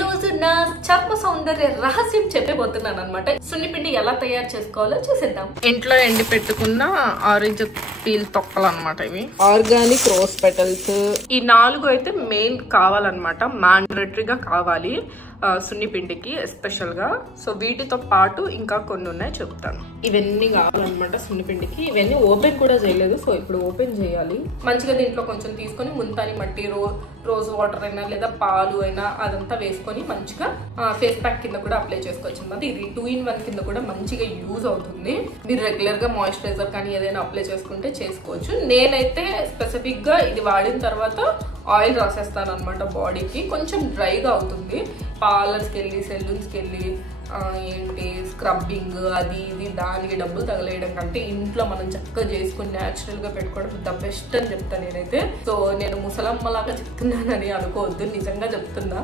రోజు నా చర్మ సౌందర్య రహస్యం చెప్పబోతున్నాను అన్నమాట. సున్నిపిండి ఎలా తయారు చేసుకోవాలో చూసేద్దాం. ఇంట్లో ఎండి పెట్టుకున్న ఆరెంజ్ పీల్ తొక్కలు అన్నమాట. ఇవి ఆర్గానిక్ రోజ్ పెటల్స్. ఈ 4 అయితే మెయిన్ కావాలన్నమాట, మ్యాండేటరీగా కావాలి సున్నిపిండికి ఎస్పెషల్ గా. సో వీటితో పాటు ఇంకా కొన్ని ఉన్నాయి, చెప్తాను. ఇవన్నీ కావాలన్నమాట సున్నిపిండికి. ఇవన్నీ ఓపెన్ కూడా చేయలేదు, సో ఇప్పుడు ఓపెన్ చేయాలి. మంచిగా దీంట్లో కొంచెం తీసుకొని ముంతాని మట్టి, రోజ్ వాటర్ అయినా లేదా పాలు అయినా అదంతా వేసుకొని మంచిగా ఫేస్ ప్యాక్ కింద కూడా అప్లై చేసుకోవచ్చు అన్నమాట. ఇది 2-in-1 కింద కూడా మంచిగా యూజ్ అవుతుంది. మీరు రెగ్యులర్ గా మాయిశ్చరైజర్ కానీ ఏదైనా అప్లై చేసుకుంటే చేసుకోవచ్చు. నేనైతే స్పెసిఫిక్ గా ఇది వాడిన తర్వాత ఆయిల్ రాసేస్తాను అనమాట బాడీకి. కొంచెం డ్రైగా అవుతుంది. పార్లర్స్కి వెళ్ళి సెలూన్స్కి వెళ్ళి ఏంటి స్క్రబ్బింగ్ అది ఇది దానికి డబ్బులు తగలేయడం కంటే ఇంట్లో మనం చక్కగా చేసుకుని న్యాచురల్ గా పెట్టుకోవడం ద బెస్ట్ అని చెప్తాను నేనైతే. సో నేను ముసలమ్మలాగా చెప్తున్నానని అనుకోవద్దు, నిజంగా చెప్తున్నా.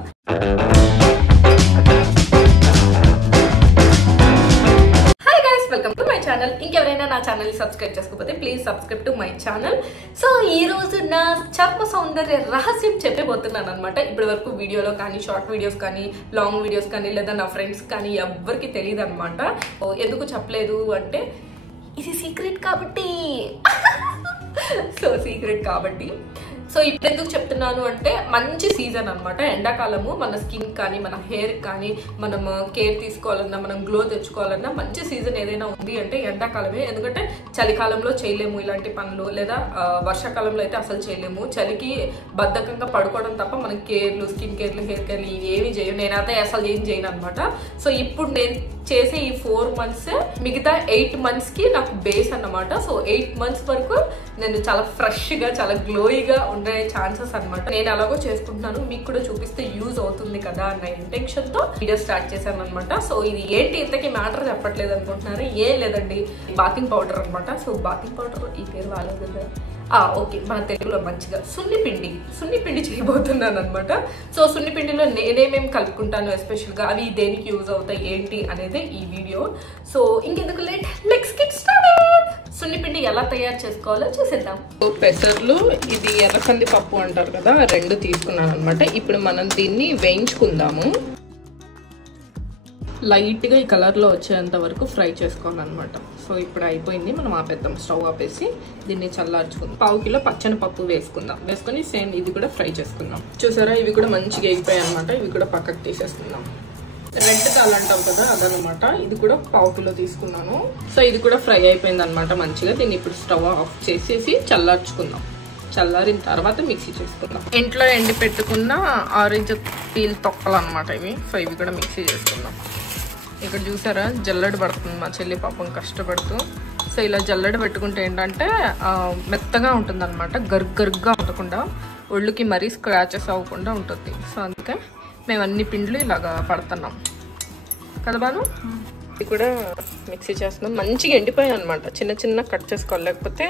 Welcome to my channel. ఇంకెవరైనా నా ఛానల్ ని సబ్స్క్రైబ్ చేసుకోకపోతే please subscribe to my channel. So ఈ రోజు నా చర్మ సౌందర్య రహస్యం చెప్పబోతున్నాను అనమాట. ఇప్పటి వరకు వీడియోలో కానీ, షార్ట్ వీడియోస్ కానీ, లాంగ్ వీడియోస్ కానీ, లేదా నా ఫ్రెండ్స్ కానీ ఎవ్వరికి తెలియదు అనమాట. ఎందుకు చెప్పలేదు అంటే ఇది సీక్రెట్ కాబట్టి. సో సీక్రెట్ కాబట్టి. సో ఇప్పుడు ఎందుకు చెప్తున్నాను అంటే మంచి సీజన్ అనమాట. ఎండాకాలము మన స్కిన్ కానీ మన హెయిర్ కానీ మనం కేర్ తీసుకోవాలన్నా, మనం గ్లో తెచ్చుకోవాలన్నా మంచి సీజన్ ఏదైనా ఉంది అంటే ఎండాకాలమే. ఎందుకంటే చలికాలంలో చేయలేము ఇలాంటి పనులు, లేదా వర్షాకాలంలో అయితే అసలు చేయలేము. చలికి బద్ధకంగా పడుకోవడం తప్ప మనం కేర్లు, స్కిన్ కేర్లు, హెయిర్ కేర్లు ఇవి ఏమి చేయను. నేనైతే అసలు ఏం చేయను అనమాట. సో ఇప్పుడు నేను చేసే ఈ 4 months మిగతా 8 months కి నాకు బేస్ అన్నమాట. సో 8 months వరకు నేను చాలా ఫ్రెష్ గా, చాలా గ్లోయిగా ఉండే ఛాన్సెస్ అనమాట. నేను అలాగో చేసుకుంటున్నాను, మీకు కూడా చూపిస్తే యూజ్ అవుతుంది కదా అన్న ఇంటెన్షన్ తో వీడియో స్టార్ట్ చేశాను అనమాట. సో ఇది ఏంటి ఇంతకీ మ్యాటర్ చెప్పట్లేదు అనుకుంటున్నారు. ఏం లేదండి, బాతింగ్ పౌడర్ అనమాట. సో బాతింగ్ పౌడర్ ఈ పేరు వాలేదు కదా, ఓకే, మన తెలుగులో మంచిగా సున్నిపిండి చేయబోతున్నాను అనమాట. సో సున్నిపిండిలో నేనేమేమి కలుపుకుంటాను ఎస్పెషల్ గా, అవి దేనికి యూజ్ అవుతాయి ఏంటి అనేది ఈ వీడియో. సో ఇంకెందుకు లేట్, లెట్స్ గెట్ స్టార్టెడ్. సున్నిపిండి ఎలా తయారు చేసుకోవాలో చూసేద్దాం. పెసర్లు, ఇది ఎర్రకంది పప్పు అంటారు కదా, 2 తీసుకున్నాను అనమాట. ఇప్పుడు మనం దీన్ని వేయించుకుందాము. లైట్ గా ఈ కలర్ లో వచ్చేంత వరకు ఫ్రై చేసుకోవాలన్నమాట. సో ఇప్పుడు అయిపోయింది, మనం ఆపేద్దాం. స్టవ్ ఆపేసి దీన్ని చల్లార్చుకుందాం. 1/2 కిలో పచ్చని పప్పు వేసుకుందాం. వేసుకొని సేమ్ ఇది కూడా ఫ్రై చేసుకుందాం. చూసారా, ఇవి కూడా మంచిగా ఎగిపోయాయి అనమాట. ఇవి కూడా పక్కకు తీసేసుకుందాం. రెడ్ కాల్ అంటాం కదా, అదనమాట. ఇది కూడా 1/2 కిలో తీసుకున్నాను. సో ఇది కూడా ఫ్రై అయిపోయింది అనమాట మంచిగా. దీన్ని ఇప్పుడు స్టవ్ ఆఫ్ చేసేసి చల్లార్చుకుందాం. చల్లారిన తర్వాత మిక్సీ చేసుకుందాం. ఇంట్లో ఎండి పెట్టుకున్న ఆరెంజ్ పీల్ తొక్కలు అనమాట ఇవి. సో ఇవి కూడా మిక్సీ చేసుకుందాం. ఇక్కడ చూసారా జల్లెడ పడుతుంది మా చెల్లి పాపం కష్టపడుతూ. సో ఇలా జల్లెడ పెట్టుకుంటే ఏంటంటే మెత్తగా ఉంటుంది అనమాట, గరుగ్గా ఉండకుండా, ఒళ్ళుకి మరీ స్క్రాచెస్ అవ్వకుండా ఉంటుంది. సో అందుకే మేము అన్ని పిండ్లు ఇలాగా పడుతున్నాం కదా బాను. ఇది కూడా మిక్సీ చేస్తున్నాం. మంచిగా ఎండిపోయాయి అనమాట. చిన్న కట్ చేసుకోవాలి, లేకపోతే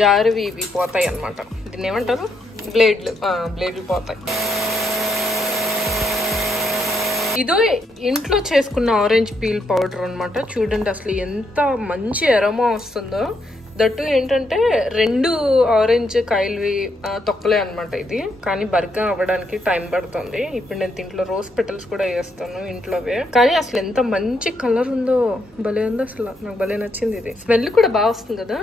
జారువి ఇవి పోతాయి అనమాట. దీన్ని ఏమంటారు, బ్లేడ్లు పోతాయి. ఇదో ఇంట్లో చేసుకున్న ఆరెంజ్ పీల్ పౌడర్ అనమాట. చూడండి అసలు ఎంత మంచి అరోమా వస్తుందో. దట్టు ఏంటంటే 2 ఆరెంజ్ కాయలువి తొక్కలే అనమాట ఇది. కానీ బర్గా అవ్వడానికి టైం పడుతుంది. ఇప్పుడు నేను దీంట్లో రోజ్ పెటల్స్ కూడా వేస్తాను ఇంట్లోవే. కానీ అసలు ఎంత మంచి కలర్ ఉందో, భలే ఉందో అసలు. నాకు భలే నచ్చింది. ఇది స్మెల్ కూడా బాగా వస్తుంది కదా.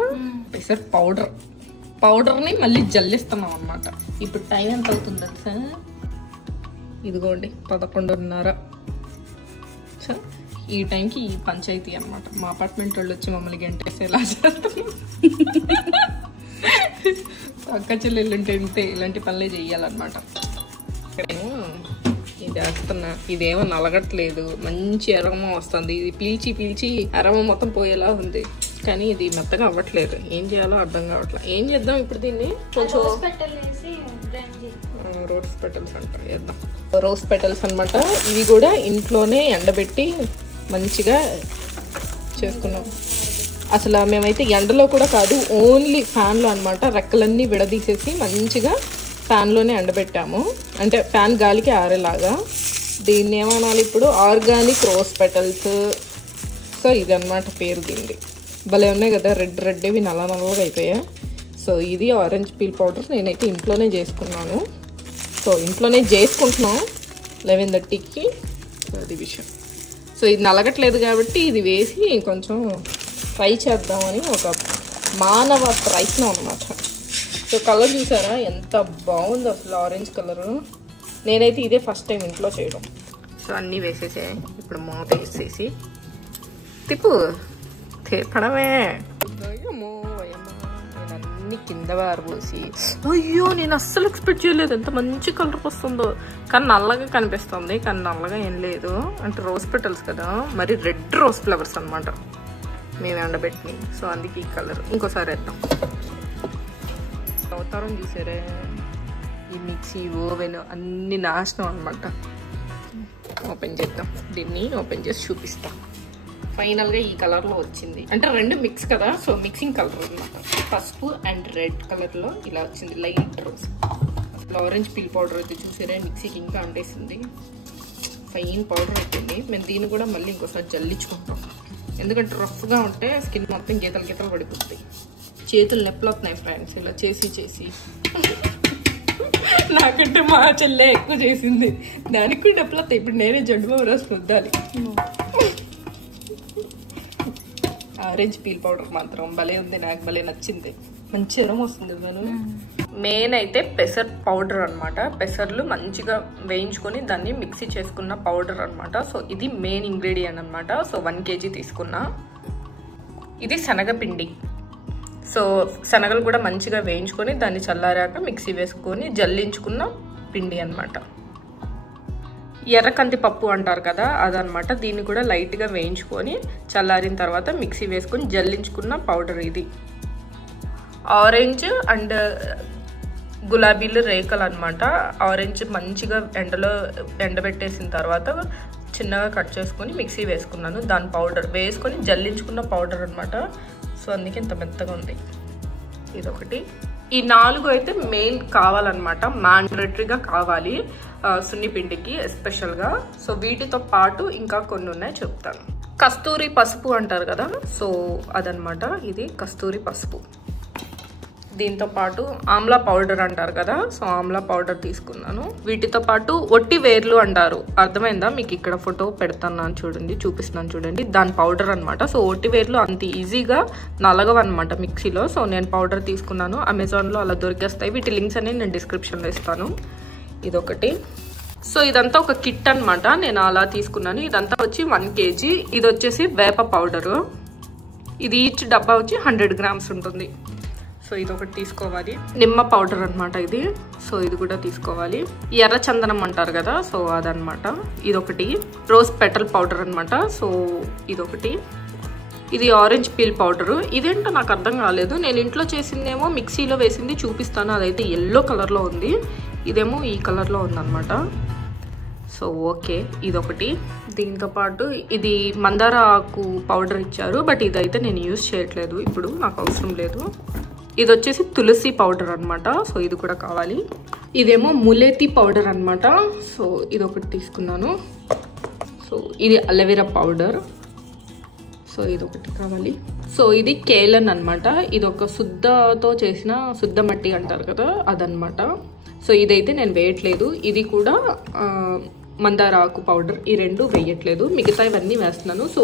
పెసర్ పౌడర్ ని మళ్ళీ జల్లిస్తున్నాం అనమాట. ఇప్పుడు టైం ఎంత అవుతుంది సార్? ఇదిగోండి 11:30. సో ఈ టైంకి ఈ పంచాయతీ అనమాట. మా అపార్ట్మెంట్ వాళ్ళు వచ్చి మమ్మల్ని గంటేసేలా చేస్తాం. అక్క చెల్లెళ్ళుంటే ఇలాంటి పనులే చెయ్యాలన్నమాట. ఇది వేస్తున్నా, ఇదేమో నలగట్లేదు, మంచి అరమ వస్తుంది. ఇది పీల్చి అరమ మొత్తం పోయేలా ఉంది. కానీ ఇది మెత్తగా అవ్వట్లేదు. ఏం చేయాలో అర్థం కావట్లేదు. ఏం చేద్దాం ఇప్పుడు దీన్ని? కొంచెం రోజ్ పెటల్స్ అంటారు, వేద్దాం. రోజ్ పెటల్స్ అనమాట. ఇవి కూడా ఇంట్లోనే ఎండబెట్టి మంచిగా చేసుకున్నాం. అసలు మేమైతే ఎండలో కూడా కాదు, ఓన్లీ ఫ్యాన్లో అనమాట. రెక్కలన్నీ విడదీసేసి మంచిగా ఫ్యాన్లోనే ఎండబెట్టాము. అంటే ఫ్యాన్ గాలికి ఆరేలాగా. దీన్ని ఏమనాలి ఇప్పుడు, ఆర్గానిక్ రోజ్ పెటల్స్. సో ఇది అనమాట పేరు దీన్ని. భలే ఉన్నాయి కదా, రెడ్వి నల్లగా అయిపోయాయి. సో ఇది ఆరెంజ్ పీల్ పౌడర్ నేనైతే ఇంట్లోనే చేసుకున్నాను. సో ఇంట్లోనే చేసుకుంటున్నాం. 11:30కి. సో అది విషయం. సో ఇది నలగట్లేదు కాబట్టి ఇది వేసి కొంచెం ఫ్రై చేద్దామని ఒక మానవ ప్రయత్నం అన్నమాట. సో కలర్ చూసారా ఎంత బాగుంది అసలు, ఆరెంజ్ కలరు. నేనైతే ఇదే ఫస్ట్ టైం ఇంట్లో చేయడం. సో అన్నీ వేసేసే. ఇప్పుడు మూత వేసేసి తిప్పు తిప్పడమే. అన్ని కింద వారబోసి, అయ్యో నేను అస్సలు ఎక్స్పెక్ట్ చేయలేదు ఎంత మంచి కలర్ వస్తుందో. కానీ నల్లగా కనిపిస్తుంది, కానీ నల్లగా ఏం లేదు. అంటే రోజ్ పెటల్స్ కదా, మరి రెడ్ రోజ్ ఫ్లవర్స్ అనమాట మేము ఎండబెట్టినాయి. సో అందుకే ఈ కలర్. ఇంకోసారి వేద్దాం. అవతారం చూసారే, ఈ మిక్సీ ఓవెన్ అన్ని నాశనం అనమాట. ఓపెన్ చేద్దాం, దీన్ని ఓపెన్ చేసి చూపిస్తాం. ఫైనల్గా ఈ కలర్లో వచ్చింది. అంటే రెండు మిక్స్ కదా, సో మిక్సింగ్ కలర్ అనమాట. పసుపు అండ్ రెడ్ కలర్లో ఇలా వచ్చింది, లైట్ రోజ్. అసలు ఆరెంజ్ పీల్ పౌడర్ అయితే చూసారే, మిక్సీకి ఇంకా అంటేసింది. ఫైన్ పౌడర్ అయిపోయింది. మేము దీన్ని కూడా మళ్ళీ ఇంకోసారి జల్లించుకుంటాం, ఎందుకంటే రఫ్గా ఉంటే స్కిన్ మొత్తం గీతలు గీతలు పడిపోతాయి. చేతులు నొప్పులు అవుతున్నాయి ఫ్రెండ్స్ ఇలా చేసి చేసి. నాకంటే మా చెల్లె ఎక్కువ చేసింది, దానికి కూడా నొప్పులు వస్తాయి. ఇప్పుడు నేనే జండు రోజు వద్దాలి. ఆరెంజ్ పీల్ పౌడర్ మాత్రం భలే ఉంది, నాకు భలే నచ్చింది. మంచి ఎరం వస్తుంది. మనం మెయిన్ అయితే పెసర్ పౌడర్ అనమాట. పెసర్లు మంచిగా వేయించుకొని దాన్ని మిక్సీ చేసుకున్న పౌడర్ అనమాట. సో ఇది మెయిన్ ఇంగ్రీడియంట్ అనమాట. సో 1 kg తీసుకున్నా. ఇది శనగపిండి. సో శనగలు కూడా మంచిగా వేయించుకొని దాన్ని చల్లారాక మిక్సీ వేసుకొని జల్లించుకున్న పిండి అనమాట. ఎర్రకంది పప్పు అంటారు కదా, అదనమాట. దీన్ని కూడా లైట్గా వేయించుకొని చల్లారిన తర్వాత మిక్సీ వేసుకొని జల్లించుకున్న పౌడర్ ఇది. ఆరెంజ్ అండ్ గులాబీలు రేకలు అనమాట. ఆరెంజ్ మంచిగా ఎండబెట్టేసిన తర్వాత చిన్నగా కట్ చేసుకొని మిక్సీ వేసుకున్నాను. దాని పౌడర్ వేసుకొని జల్లించుకున్న పౌడర్ అనమాట. సో అందుకే ఇంత మెత్తగా ఉంది. ఇదొకటి. ఈ 4 అయితే మెయిన్ కావాలన్నమాట, మ్యాండేటరీగా కావాలి సున్నిపిండికి ఎస్పెషల్గా. సో వీటితో పాటు ఇంకా కొన్ని ఉన్నాయి, చెప్తాను. కస్తూరి పసుపు అంటారు కదా, సో అదనమాట. ఇది కస్తూరి పసుపు. దీంతో పాటు ఆమ్లా పౌడర్ అంటారు కదా, సో ఆమ్లా పౌడర్ తీసుకున్నాను. వీటితో పాటు ఒట్టి వేర్లు అంటారు, అర్థమైందా మీకు? ఇక్కడ ఫోటో పెడతాను చూడండి, చూపిస్తున్నాను చూడండి. దాని పౌడర్ అనమాట. సో ఒట్టి వేర్లు అంత ఈజీగా నలగవన్నమాట మిక్సీలో. సో నేను పౌడర్ తీసుకున్నాను, అమెజాన్లో అలా దొరికేస్తాయి. వీటి లింక్స్ అనేవి నేను డిస్క్రిప్షన్లో ఇస్తాను. ఇదొకటి. సో ఇదంతా ఒక కిట్ అనమాట, నేను అలా తీసుకున్నాను. ఇదంతా వచ్చి 1 kg. ఇది వచ్చేసి వేప పౌడరు. ఇది ఈచ్ డబ్బా వచ్చి 100 grams ఉంటుంది. సో ఇది ఒకటి తీసుకోవాలి. నిమ్మ పౌడర్ అనమాట ఇది. సో ఇది కూడా తీసుకోవాలి. ఎర్ర చందనం అంటారు కదా, సో అదనమాట. ఇదొకటి. రోజ్ పెటల్ పౌడర్ అనమాట. సో ఇదొకటి. ఇది ఆరెంజ్ పీల్ పౌడరు. ఇదేంటో నాకు అర్థం కాలేదు. నేను ఇంట్లో చేసిందేమో మిక్సీలో వేసింది చూపిస్తాను, అదైతే ఎల్లో కలర్లో ఉంది. ఇదేమో ఈ కలర్లో ఉందన్నమాట. సో ఓకే, ఇదొకటి. దీంతోపాటు ఇది మందార ఆకు పౌడర్ ఇచ్చారు, బట్ ఇదైతే నేను యూజ్ చేయట్లేదు ఇప్పుడు, నాకు అవసరం లేదు. ఇది వచ్చేసి తులసి పౌడర్ అనమాట. సో ఇది కూడా కావాలి. ఇదేమో ములేతి పౌడర్ అనమాట. సో ఇది ఒకటి తీసుకున్నాను. సో ఇది అలోవెరా పౌడర్. సో ఇది ఒకటి కావాలి. సో ఇది కేలన్ అనమాట. ఇది ఒక శుద్ధతో చేసిన శుద్ధ మట్టి అంటారు కదా, అదనమాట. సో ఇదైతే నేను వేయట్లేదు. ఇది కూడా మందార ఆకు పౌడర్, ఈ 2 వేయట్లేదు. మిగతా ఇవన్నీ వేస్తున్నాను. సో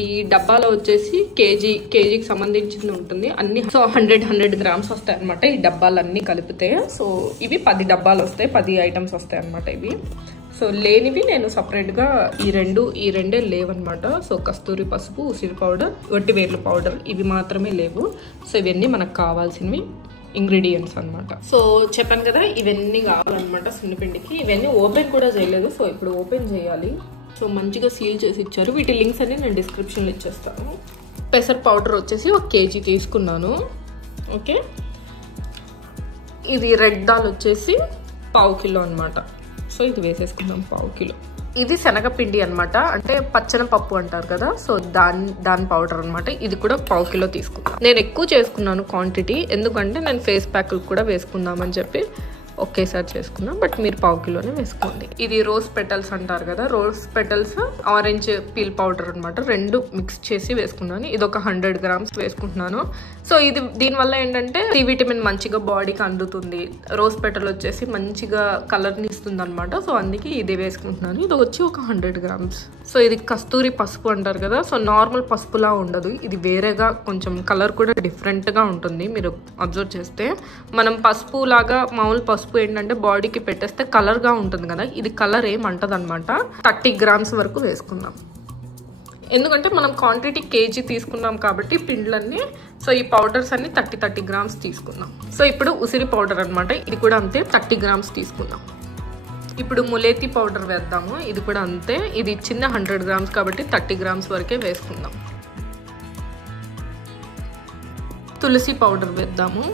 ఈ డబ్బాలో వచ్చేసి కేజీకి సంబంధించింది ఉంటుంది అన్ని. సో 100 grams వస్తాయి అనమాట ఈ డబ్బాలన్నీ కలిపితే. సో ఇవి 10 డబ్బాలు వస్తాయి, 10 ఐటమ్స్ వస్తాయి అనమాట ఇవి. సో లేనివి నేను సపరేట్గా ఈ రెండే లేవన్నమాట. సో కస్తూరి పసుపు, ఉసిరి పౌడర్, వట్టి వేర్ల పౌడర్, ఇవి మాత్రమే లేవు. సో ఇవన్నీ మనకు కావాల్సినవి ఇంగ్రీడియంట్స్ అనమాట. సో చెప్పాను కదా, ఇవన్నీ కావాలన్నమాట సున్నిపిండికి. ఇవన్నీ ఓపెన్ కూడా చేయలేదు, సో ఇప్పుడు ఓపెన్ చేయాలి. సో మంచిగా సీల్ చేసి ఇచ్చారు. వీటి లింక్స్ అన్ని నేను డిస్క్రిప్షన్లో ఇచ్చేస్తాను. పెసర్ పౌడర్ వచ్చేసి 1 kg తీసుకున్నాను. ఓకే. ఇది రెడ్ దాల్ వచ్చేసి 1/4 kg అనమాట. సో ఇది వేసేసుకుందాం 1/4 kg. ఇది శనగపిండి అనమాట, అంటే పచ్చన పప్పు అంటారు కదా, సో దాని పౌడర్ అనమాట. ఇది కూడా 1/4 kg తీసుకున్నాను. నేను ఎక్కువ చేసుకున్నాను క్వాంటిటీ, ఎందుకంటే నేను ఫేస్ ప్యాక్ కూడా వేసుకుందామని చెప్పి ఒకేసారి చేసుకున్నాం, బట్ మీరు పావు కిలోనే వేసుకోండి. ఇది రోజ్ పెటల్స్ అంటారు కదా, rose petals orange peel powder అనమాట, రెండు మిక్స్ చేసి వేసుకున్నాను. ఇది ఒక 100 grams వేసుకుంటున్నాను. సో ఇది దీనివల్ల ఏంటంటే సి విటమిన్ మంచిగా బాడీకి అందుతుంది. రోజ్ పెటల్ వచ్చేసి మంచిగా కలర్ని ఇస్తుంది అనమాట. సో అందుకే ఇది వేసుకుంటున్నాను. ఇది వచ్చి ఒక 100 grams. సో ఇది కస్తూరి పసుపు అంటారు కదా, సో నార్మల్ పసుపులా ఉండదు, ఇది వేరేగా కొంచెం కలర్ కూడా డిఫరెంట్గా ఉంటుంది. మీరు అబ్జర్వ్ చేస్తే మనం పసుపు లాగా మామూలు పసుపు ఏంటంటే బాడీకి పెట్టేస్తే కలర్గా ఉంటుంది కదా, ఇది కలర్ ఏమంటది అనమాట. 30 grams వరకు వేసుకుందాం. ఎందుకంటే మనం క్వాంటిటీ కేజీ తీసుకున్నాం కాబట్టి పిండ్లన్నీ, సో ఈ పౌడర్స్ అన్ని 30 grams తీసుకుందాం. సో ఇప్పుడు ఉసిరి పౌడర్ అనమాట, ఇది కూడా అంతే 30 grams తీసుకుందాం. ఇప్పుడు ములేతి పౌడర్ వేద్దాము, ఇది కూడా అంతే, ఇది ఇచ్చింది 100 grams కాబట్టి 30 grams వరకే వేసుకుందాం. తులసి పౌడర్ వేద్దాము,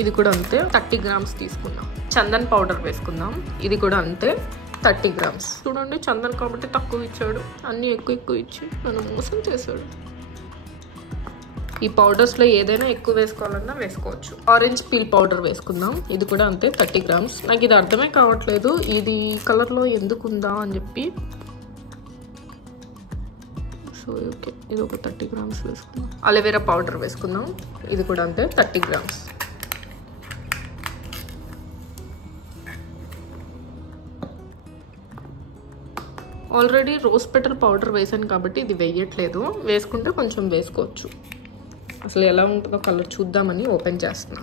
ఇది కూడా అంతే 30 grams తీసుకుందాం. చందన్ పౌడర్ వేసుకుందాం, ఇది కూడా అంతే 30 grams. చూడండి చందన్ కాబట్టి తక్కువ ఇచ్చాడు, అన్నీ ఎక్కువ ఇచ్చి నన్ను మోసం చేశాడు. ఈ పౌడర్స్లో ఏదైనా ఎక్కువ వేసుకోవాలన్నా వేసుకోవచ్చు. ఆరెంజ్ పీల్ పౌడర్ వేసుకుందాం, ఇది కూడా అంతే 30 grams. నాకు ఇది అర్థమే కావట్లేదు, ఇది కలర్లో ఎందుకు ఉందా అని చెప్పి. సో ఓకే, ఇది ఒక 30 grams వేసుకుందాం. అలోవెరా పౌడర్ వేసుకుందాం, ఇది కూడా అంతే 30 grams. Already rose petal powder వేసాను కాబట్టి ఇది వేయట్లేదు, వేసుకుంటే కొంచెం వేసుకోవచ్చు. అసలు ఎలా ఉంటుందో కలర్ చూద్దామని ఓపెన్ చేస్తున్నా.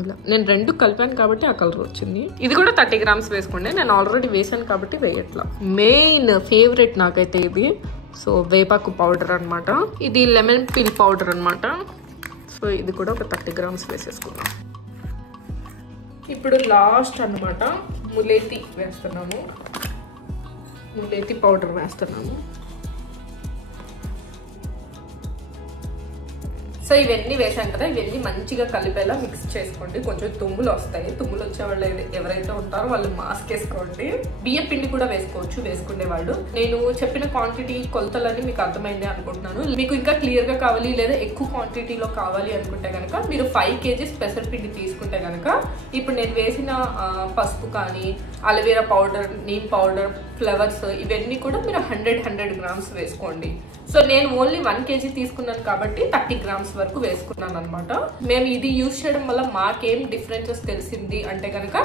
ఇలా నేను రెండు కలిపాను కాబట్టి ఆ కలర్ వచ్చింది. ఇది కూడా 30 grams వేసుకోండి, నేను ఆల్రెడీ వేసాను కాబట్టి వేయట్లా. మెయిన్ ఫేవరెట్ నాకైతే ఇది, సో వేపాకు పౌడర్ అనమాట, ఇది లెమన్ పీల్ పౌడర్ అనమాట. సో ఇది కూడా ఒక 30 grams వేసేసుకున్నాం. ఇప్పుడు లాస్ట్ అనమాట ములేతి వేస్తున్నాము, ములేతి పౌడర్ వేస్తున్నాము. సో ఇవన్నీ వేసాం కదా, ఇవన్నీ మంచిగా కలిపేలా మిక్స్ చేసుకోండి. కొంచెం తుమ్ములు వస్తాయి, తుమ్ములు వచ్చే వాళ్ళు ఎవరైతే ఉంటారో వాళ్ళు మాస్క్ వేసుకోండి. బియ్యం పిండి కూడా వేసుకోవచ్చు వేసుకునే వాళ్ళు. నేను చెప్పిన క్వాంటిటీ కొలతలన్నీ మీకు అర్థమైంది అనుకుంటున్నాను. మీకు ఇంకా క్లియర్ గా కావాలి లేదా ఎక్కువ క్వాంటిటీలో కావాలి అనుకుంటే కనుక మీరు 5 kgs పెసరపిండి తీసుకుంటే కనుక ఇప్పుడు నేను వేసిన పసుపు కానీ aloe vera powder, neem powder, flowers ఇవన్నీ కూడా మీరు 100 grams వేసుకోండి. సో నేను ఓన్లీ 1 kg తీసుకున్నాను కాబట్టి 30 grams వరకు వేసుకున్నాను అనమాట. మేము ఇది యూజ్ చేయడం వల్ల మాకేం డిఫరెన్సెస్ తెలిసింది అంటే కనుక,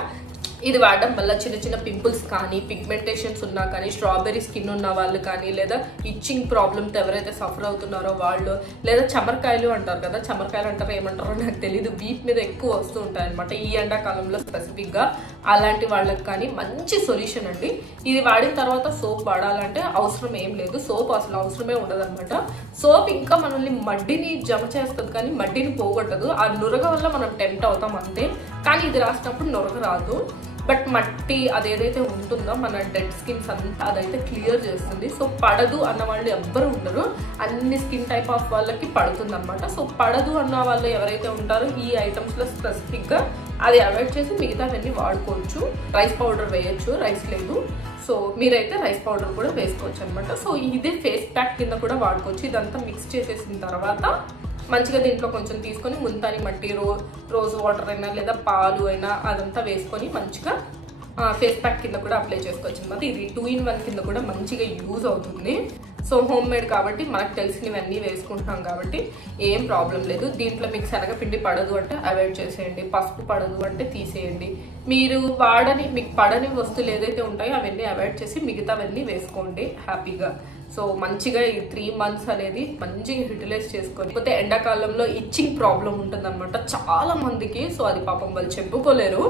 ఇది వాడడం వల్ల చిన్న చిన్న పింపుల్స్ కానీ, పిగ్మెంటేషన్స్ ఉన్నా కానీ, స్ట్రాబెర్రీ స్కిన్ ఉన్న వాళ్ళు కానీ, లేదా ఇచ్చింగ్ ప్రాబ్లమ్తో ఎవరైతే సఫర్ అవుతున్నారో వాళ్ళు, లేదా చమరకాయలు అంటారు కదా, చమరకాయలు అంటారో ఏమంటారో నాకు తెలీదు, వీప్ మీద ఎక్కువ వస్తూ ఉంటాయి అనమాట ఈ ఎండాకాలంలో స్పెసిఫిక్గా. అలాంటి వాళ్ళకి కానీ మంచి సొల్యూషన్ అండి. ఇది వాడిన తర్వాత సోప్ వాడాలంటే అవసరం ఏం లేదు, సోప్ అసలు అవసరమే ఉండదు అనమాట. సోప్ ఇంకా మనల్ని మడ్డిని జమ చేస్తుంది కానీ మడ్డిని పోగొట్టదు. ఆ నురగ వల్ల మనం టెంప్ట్ అవుతాం అంతే, కానీ ఇది రాసినప్పుడు నురగ రాదు. బట్ మట్టి అదేదైతే ఉంటుందో మన డెడ్ స్కిన్స్ అంతా అదైతే క్లియర్ చేస్తుంది. సో పడదు అన్న వాళ్ళు ఎవ్వరు ఉండరు, అన్ని స్కిన్ టైప్ ఆఫ్ వాళ్ళకి పడుతుంది అనమాట. సో పడదు అన్న వాళ్ళు ఎవరైతే ఉంటారో ఈ ఐటమ్స్లో స్పెసిఫిక్గా అది అవాయిడ్ చేసి మిగతావన్నీ వాడుకోవచ్చు. రైస్ పౌడర్ వేయచ్చు, రైస్ లేదు, సో మీరైతే రైస్ పౌడర్ కూడా వేసుకోవచ్చు అనమాట. సో ఇదే ఫేస్ ప్యాక్ కింద కూడా వాడుకోవచ్చు. ఇదంతా మిక్స్ చేసేసిన తర్వాత మంచిగా దీంట్లో కొంచెం తీసుకొని ముంతాని మట్టి, రోజ్ వాటర్ అయినా లేదా పాలు అయినా అదంతా వేసుకొని మంచిగా ఫేస్ ప్యాక్ కింద కూడా అప్లై చేసుకోవచ్చు అనమాట. ఇది 2 in 1 కింద కూడా మంచిగా యూజ్ అవుతుంది. సో హోమ్ మేడ్ కాబట్టి మనకు తెలిసినవన్నీ వేసుకుంటున్నాం కాబట్టి ఏం ప్రాబ్లం లేదు. దీంట్లో మీకు శనగపిండి పడదు అంటే అవాయిడ్ చేసేయండి, పసుపు పడదు అంటే తీసేయండి. మీరు మీకు పడని వస్తువులు ఏదైతే ఉంటాయో అవన్నీ అవాయిడ్ చేసి మిగతావన్నీ వేసుకోండి హ్యాపీగా. సో మంచిగా ఈ 3 months అనేది మంచిగా యూటిలైజ్ చేసుకొని, లేకపోతే ఎండాకాలంలో ఇచ్చింగ్ ప్రాబ్లం ఉంటుంది అనమాట చాలా మందికి. సో అది పాపం వాళ్ళు చెప్పుకోలేరు,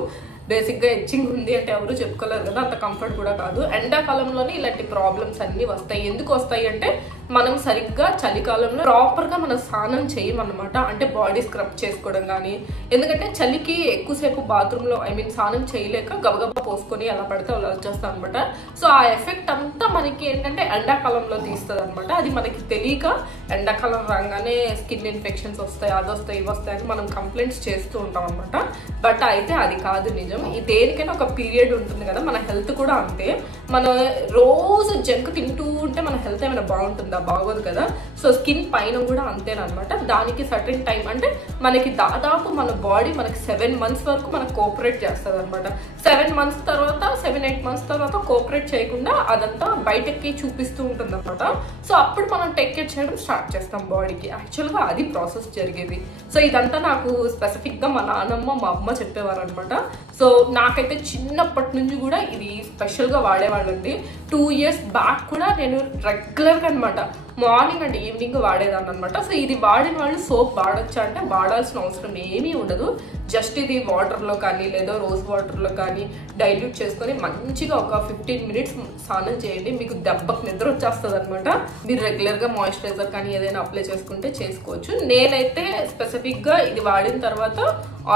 బేసిక్గా ఇచ్చింగ్ ఉంది అంటే ఎవరు చెప్పుకోలేరు కదా, అంత కంఫర్ట్ కూడా కాదు. ఎండాకాలంలోనే ఇలాంటి ప్రాబ్లమ్స్ అన్నీ వస్తాయి. ఎందుకు వస్తాయి అంటే మనం సరిగ్గా చలికాలంలో ప్రాపర్గా మనం స్నానం చేయమన్నమాట, అంటే బాడీ స్క్రబ్ చేసుకోవడం కానీ. ఎందుకంటే చలికి ఎక్కువసేపు బాత్రూంలో స్నానం చేయలేక గబగబా పోసుకొని ఎలా పడితే అలా వచ్చేస్తాం అనమాట. సో ఆ ఎఫెక్ట్ అంతా మనకి ఏంటంటే ఎండాకాలంలో తీస్తుంది అనమాట. అది మనకి తెలియక ఎండాకాలం రాగానే స్కిన్ ఇన్ఫెక్షన్స్ వస్తాయి, అది వస్తాయి, ఇవి వస్తాయి అని మనం కంప్లైంట్స్ చేస్తూ ఉంటాం అనమాట. బట్ అయితే అది కాదు నిజం. దేనికైనా ఒక పీరియడ్ ఉంటుంది కదా, మన హెల్త్ కూడా అంతే. మనం రోజు జంక్ తింటూ ఉంటే మన హెల్త్ ఏమైనా బాగుంటుందా? బాగోదు కదా. సో స్కిన్ పైన కూడా అంతేనమాట. దానికి సర్టెన్ టైం అంటే మనకి దాదాపు మన బాడీ మనకి 7 months వరకు మనకు కోఆపరేట్ చేస్తుంది అనమాట. 7 months తర్వాత 7-8 months తర్వాత కోఆపరేట్ చేయకుండా అదంతా బయటకి చూపిస్తూ ఉంటుంది అనమాట. సో అప్పుడు మనం టేక్ కేర్ చేయడం స్టార్ట్ చేస్తాం బాడీకి. యాక్చువల్గా అది ప్రాసెస్ జరిగేది. సో ఇదంతా నాకు స్పెసిఫిక్గా మా నాన్నమ్మ మా అమ్మ చెప్పేవారు అనమాట. సో నాకైతే చిన్నప్పటి నుంచి కూడా ఇది స్పెషల్గా వాడేవాళ్ళండి. 2 years బ్యాక్ కూడా నేను రెగ్యులర్గా అనమాట మార్నింగ్ అండ్ ఈవినింగ్ వాడేదాన్ని అనమాట. సో ఇది వాడిన వాళ్ళు సోప్ వాడచ్చా అంటే వాడాల్సిన అవసరం ఏమీ ఉండదు. జస్ట్ ఇది వాటర్లో కానీ లేదా రోజ్ వాటర్లో కానీ డైల్యూట్ చేసుకొని మంచిగా ఒక 15 minutes స్నానం చేయండి. మీకు దెబ్బకు నిద్ర వచ్చేస్తుంది అనమాట. మీరు రెగ్యులర్గా మాయిశ్చరైజర్ కానీ ఏదైనా అప్లై చేసుకుంటే చేసుకోవచ్చు. నేనైతే స్పెసిఫిక్గా ఇది వాడిన తర్వాత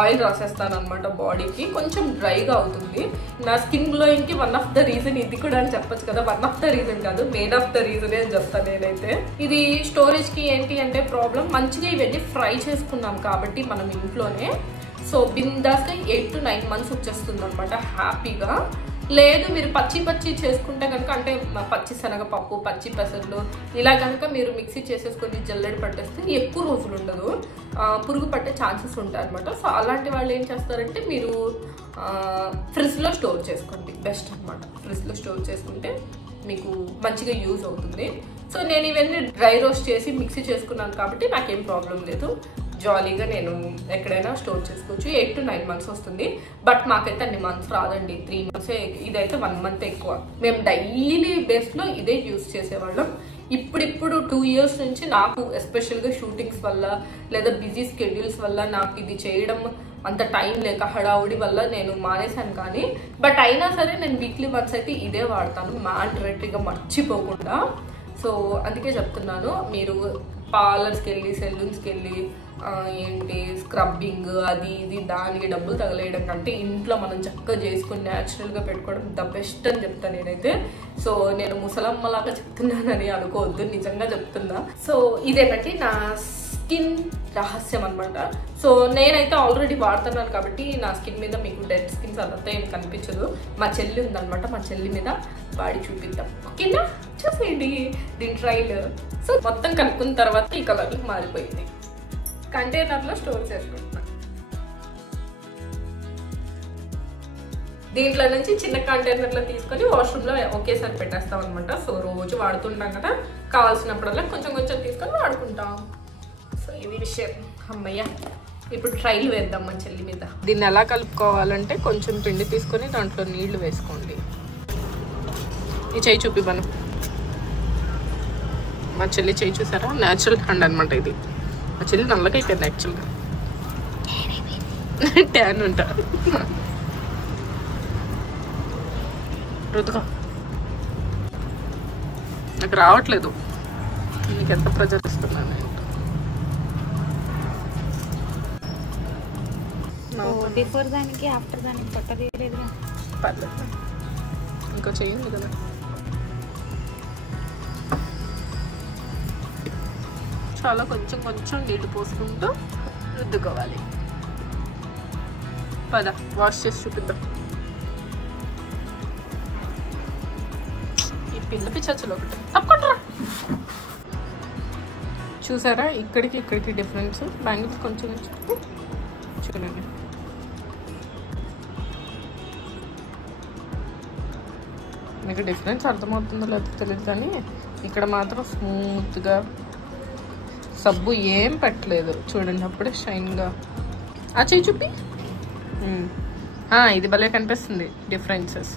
ఆయిల్ రాసేస్తాను అనమాట బాడీకి. కొంచెం డ్రైగా అవుతుంది. నా స్కిన్ గ్లోయింగ్కి వన్ ఆఫ్ ద రీజన్ ఇది కూడా అని చెప్పొచ్చు కదా. వన్ ఆఫ్ ద రీజన్ కాదు, మెయిన్ ఆఫ్ ద రీజనే అని చెప్తాను నేనైతే. ఇది స్టోరేజ్కి ఏంటి అంటే ప్రాబ్లం, మంచిగా ఇవన్నీ ఫ్రై చేసుకున్నాం కాబట్టి మనం ఇంట్లోనే. సో బిందాస్గా 8 to 9 months వచ్చేస్తుంది అనమాట హ్యాపీగా. లేదు మీరు పచ్చి చేసుకుంటే కనుక అంటే పచ్చి శనగపప్పు, పచ్చి పెసర్లు ఇలా కనుక మీరు మిక్సీ చేసేసుకొని జల్లెడ పట్టేస్తే ఎక్కువ రోజులు ఉండదు, పురుగు పట్టే ఛాన్సెస్ ఉంటాయి అనమాట. సో అలాంటి వాళ్ళు ఏం చేస్తారంటే మీరు ఫ్రిడ్జ్లో స్టోర్ చేసుకోండి, బెస్ట్ అనమాట. ఫ్రిడ్జ్లో స్టోర్ చేసుకుంటే మీకు మంచిగా యూజ్ అవుతుంది. సో నేను ఇవన్నీ డ్రై రోస్ట్ చేసి మిక్సీ చేసుకున్నాను కాబట్టి నాకేం ప్రాబ్లం లేదు. జాలీగా నేను ఎక్కడైనా స్టోర్ చేసుకోవచ్చు. 8 to 9 months వస్తుంది. బట్ మాకైతే అన్ని మంత్స్ రాదండి, 3 months. ఇదైతే 1 month ఎక్కువ. మేము డైలీ బేస్లో ఇదే యూజ్ చేసేవాళ్ళం. ఇప్పుడు 2 years నుంచి నాకు ఎస్పెషల్గా షూటింగ్స్ వల్ల లేదా బిజీ స్కెడ్యూల్స్ వల్ల నాకు ఇది చేయడం అంత టైం లేక హడావుడి వల్ల నేను మానేశాను. కానీ బట్ అయినా సరే నేను వీక్లీ వన్స్ అయితే ఇదే వాడతాను, మ్యాండేటరీగా మర్చిపోకుండా. సో అందుకే చెప్తున్నాను, మీరు పార్లర్స్కి వెళ్ళి సెలూన్స్కి వెళ్ళి ఏంటి స్క్రబ్బింగ్ అది ఇది దానికి డబ్బులు తగలేయడం కంటే ఇంట్లో మనం చక్కగా చేసుకుని న్యాచురల్గా పెట్టుకోవడం ద బెస్ట్ అని చెప్తాను నేనైతే. సో నేను ముసలమ్మలాగా చెప్తున్నానని అనుకోవద్దు, నిజంగా చెప్తున్నా. సో ఇదేనండి నా స్కిన్ రహస్యం అనమాట. సో నేనైతే ఆల్రెడీ వాడుతున్నాను కాబట్టి నా స్కిన్ మీద మీకు డెడ్ స్కిన్స్ అదంతా ఏం కనిపించదు. మా చెల్లి ఉందనమాట, మా చెల్లి మీద వాడి చూపిద్దాం, ఓకేనా? చూసేయండి దీని ట్రైల్. సో మొత్తం కలుపుకున్న తర్వాత ఈ కలర్లో మారిపోయింది. కంటైనర్లో స్టోర్ చేసుకుంటున్నాను. దీంట్లో నుంచి చిన్న కంటైనర్లో తీసుకొని వాష్రూమ్లో ఒకేసారి పెట్టేస్తాం అనమాట. సో రోజు వాడుతుంటాం కదా, కావాల్సినప్పుడల్లా కొంచెం కొంచెం తీసుకొని వాడుకుంటాం. సో ఇది విషయం. అమ్మయ్య, ఇప్పుడు ట్రైల్ వేద్దాం మా చెల్లి మీద. దీన్ని ఎలా కలుపుకోవాలంటే కొంచెం పిండి తీసుకొని దాంట్లో నీళ్లు వేసుకోండి. ఈ చెయ్యి చూపి మనం, మా చెల్లి చెయ్యి చూసారా? న్యాచురల్ హ్యాండ్ అనమాట ఇది. మా చెల్లి నల్లగా అయిపోయింది యాక్చువల్గా, ట్యాన్ ఉంటారు. రుతుగా నాకు రావట్లేదు, నీకు ఎంత ప్రెజర్ ఇస్తున్నాను. బిఫోర్ దానికి ఆఫ్టర్ దానికి పట్టలేదు. పర్లేదు, ఇంకా చేయండి కదా. చాలా కొంచెం కొంచెం నీళ్ళు పోసుకుంటూ రుద్దుకోవాలి. పద వాష్ చేసి చూపిద్దాం. ఈ పిల్ల పిచ్చలు ఒకటి తప్పకుండా చూసారా? ఇక్కడికి ఇక్కడికి డిఫరెన్స్. బ్యాంగిల్స్ కొంచెం చూడండి. మీకు డిఫరెన్స్ అర్థమవుతుందో లేదో తెలియదు కానీ ఇక్కడ మాత్రం స్మూత్గా, సబ్బు ఏం పెట్టలేదు చూడండి, అప్పుడే షైన్గా. ఆ చెయ్యి చూపి, ఇది భలే కనిపిస్తుంది డిఫరెన్సెస్.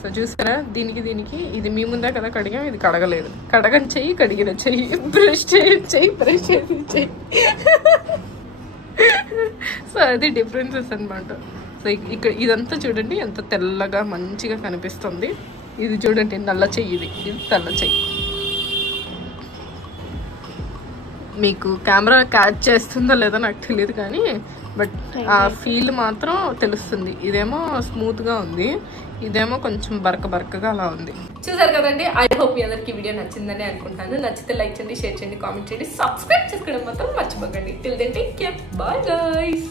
సో చూసారా? దీనికి ఇది మీ ముందే కదా కడిగాం, ఇది కడగలేదు. కడగని చెయ్యి, కడిగిన చెయ్యి, బ్రష్ చెయ్యి, బ్రష్ చేసి చెయ్యి. సో అది డిఫరెన్సెస్ అనమాట. సో ఇక్కడ ఇదంతా చూడండి ఎంత తెల్లగా మంచిగా కనిపిస్తుంది. ఇది చూడండి నల్ల చెయ్యి, ఇది తెల్ల చెయ్యి. మీకు కెమెరా క్యాచ్ చేస్తుందో లేదో నాకు తెలియదు కానీ బట్ ఆ ఫీల్ మాత్రం తెలుస్తుంది. ఇదేమో స్మూత్గా ఉంది, ఇదేమో కొంచెం బరకగా అలా ఉంది. చూసారు కదండి. ఐ హోప్ మీ అందరికి వీడియో నచ్చిందని అనుకుంటాను. నచ్చితే లైక్ చేయండి, షేర్ చేయండి, కామెంట్ చేయండి, సబ్స్క్రైబ్ చేసుకోవడం మాత్రం మర్చిపోకండి. Till then take care, bye guys.